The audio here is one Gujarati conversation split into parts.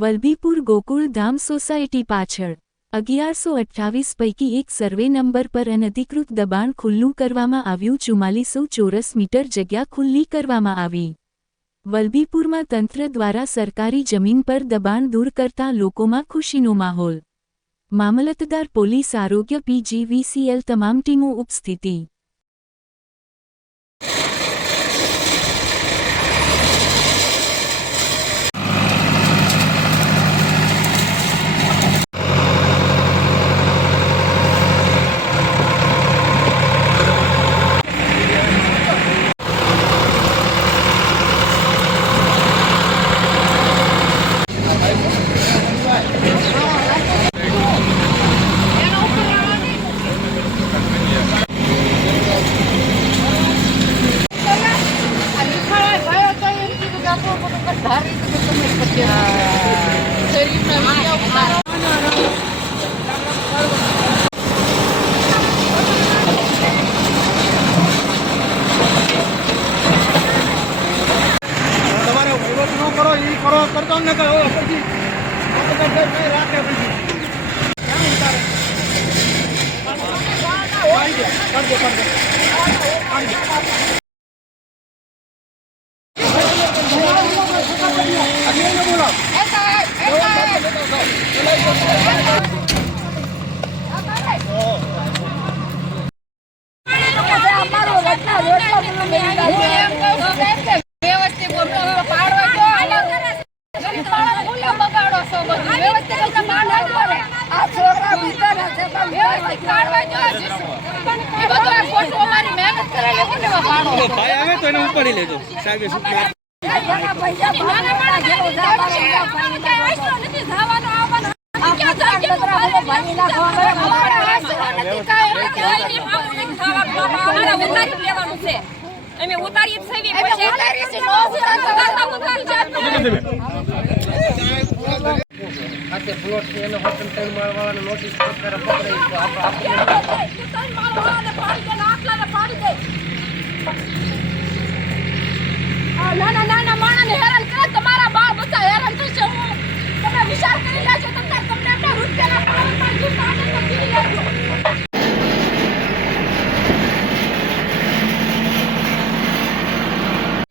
વલભીપુર ગોકુળ ધામ સોસાયટી પાછળ 1128 પૈકી એક સર્વે નંબર પર અનધિકૃત દબાણ ખુલ્લું કરવામાં આવ્યું। 4400 ચોરસ મીટર જગ્યા ખુલ્લી કરવામાં આવી। વલભીપુરમાં તંત્ર દ્વારા સરકારી જમીન પર દબાણ દૂર કરતા લોકોમાં ખુશીનો માહોલ। મામલતદાર, પોલીસ, આરોગ્ય, PGVCL તમામ ટીમો ઉપસ્થિતિ।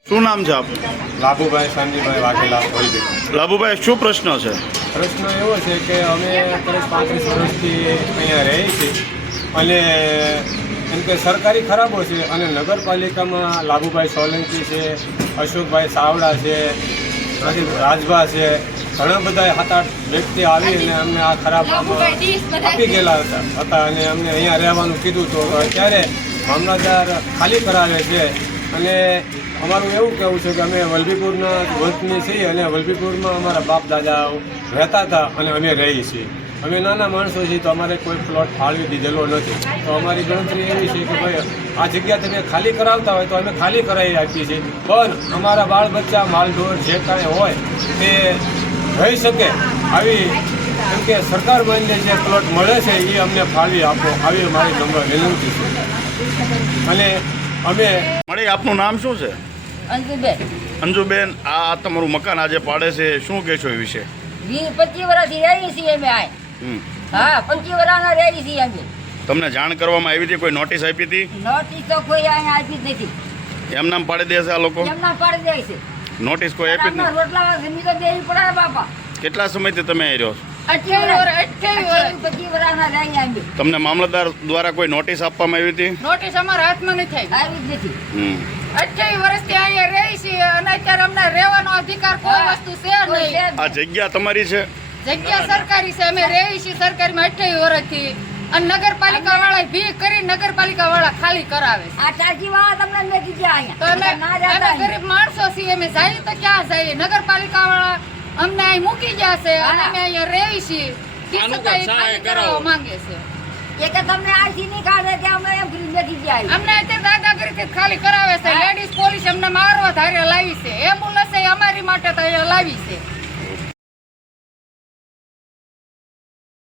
શું નામ છે આપ? લાભુભાઈ સાંજીભાઈ વાઘેલા વલભીપુર। લાભુભાઈ, શું પ્રશ્ન છે? પ્રશ્ન એવો છે કે અમે 35 વર્ષથી અહીંયા રહીએ છીએ અને એમ કે સરકારી ખરાબો છે અને નગરપાલિકામાં લાભુભાઈ સોલંકી છે, અશોકભાઈ સાવડા છે, રાજભા છે, ઘણા બધા 7-8 વ્યક્તિ આવી અને અમને આ ખરાબ આપી ગયેલા હતા અને અમને અહીંયા રહેવાનું કીધું તો અત્યારે મામલતદાર ખાલી કરાવે છે અને અમારું એવું કહેવું છે કે અમે વલભીપુરના વતની છીએ અને વલભીપુરમાં અમારા બાપ દાદા રહેતા હતા અને અમે રહીએ છીએ। અમે નાના માણસો છીએ તો અમારે કોઈ પ્લોટ ફાળવી દીધેલો નથી, તો અમારી ગણતરી એવી છે કે ભાઈ આ જગ્યા તમે ખાલી કરાવતા હોય તો અમે ખાલી કરાવી આપીએ છીએ, પણ અમારા બાળ બચ્ચા માલઢોર જે કાંઈ હોય તે રહી શકે આવી કેમ કે સરકાર માન્ય જે પ્લોટ મળે છે એ અમને ફાળવી આપો, આવી અમારી નમ્ર વિનંતી છે। અને અમે આપનું નામ શું છે? અંજુબેન। અંજુબેન, આ તમારું મકાન આજે પાડે છે, શું કહેશો એ વિશે? 25 વર્ષથી રહી છીએ અમે આ। હા, 25 વર્ષના રહી છીએ અમે। તમને જાણ કરવામાં આવી હતી? કોઈ નોટિસ આપી હતી? નોટિસ તો કોઈ અહીંયા આપી જ નથી। એમ નામ પાડી દે છે આ લોકો? એમ નામ પાડી દે છે। નોટિસ કોઈ આપી જ નથી? રોટલા જમી તો દેવી પડે બાપા। કેટલા સમયથી તમે અહીં રહ્યો છો? 25 વર્ષના રહી અમે। તમને મામલતદાર દ્વારા કોઈ નોટિસ આપવામાં આવી હતી? નોટિસ અમારા હાથમાં નથી આવી જ નથી। 28 વર્ષથી અહીંયા રહી છીએ અને અત્યારે અમને રહેવાનો અધિકાર કોઈ વસ્તુ છે નહીં। આ જગ્યા તમારી છે? જગ્યા સરકારી છે, અમે રહી છીએ સરકારીમાં 28 વર્ષથી અને નગરપાલિકા વાળા ભી કરી નગરપાલિકા વાળા ખાલી કરાવે છે। આ ચાચી વાળા તમને મેં કીધું અહીંયા તો અમે ગરીબ માણસો છીએ, અમે જઈએ તો ક્યાં જઈએ? નગરપાલિકા વાળા અમને અહીં મૂકી ગયા છે અને અમે અહીંયા રહી છીએ, ખાલી કરાવવા માંગે છે। એ કે તમને આથી નહીં કાઢે કે અમે એમ કરી બેઠી જાય અમને અત્યારે દાદાગીરીથી ખાલી કરાવે છે। લેડીઝ પોલીસ અમને મારવા ધારે લાવી છે, એમ્બ્યુલન્સ અમારી માટે તો લાવી છે।